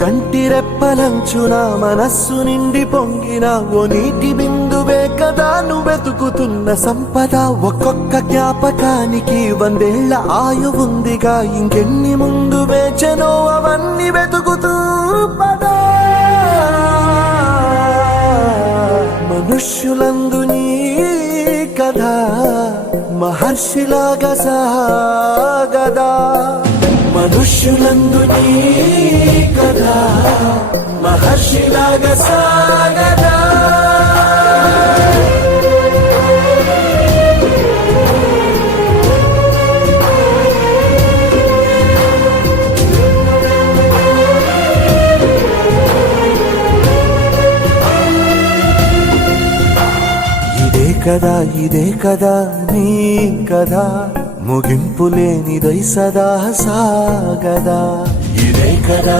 కంటిరెప్పలంచున మనస్సు నిండి పొంగిన ఓ నీటి బిందువే కదా నువ్వెతుకుతున్న సంపద. ఒక్కొక్క జ్ఞాపకానికి 100 ఏళ్ల ఆయువుందిగా, ఇంకెన్ని ముందు వేచనో అవన్నీ వెతుకుతూ పదా. మనుష్యులందు నీ కథ మహర్షిలాగా సాగదా, మనుష్యులందు నీ కథ మహర్షిలాగా సాగదా. ఇదే కదా నీ కథ, ముగింపు లేనిదై సదా సాగదా. ఇదే కదా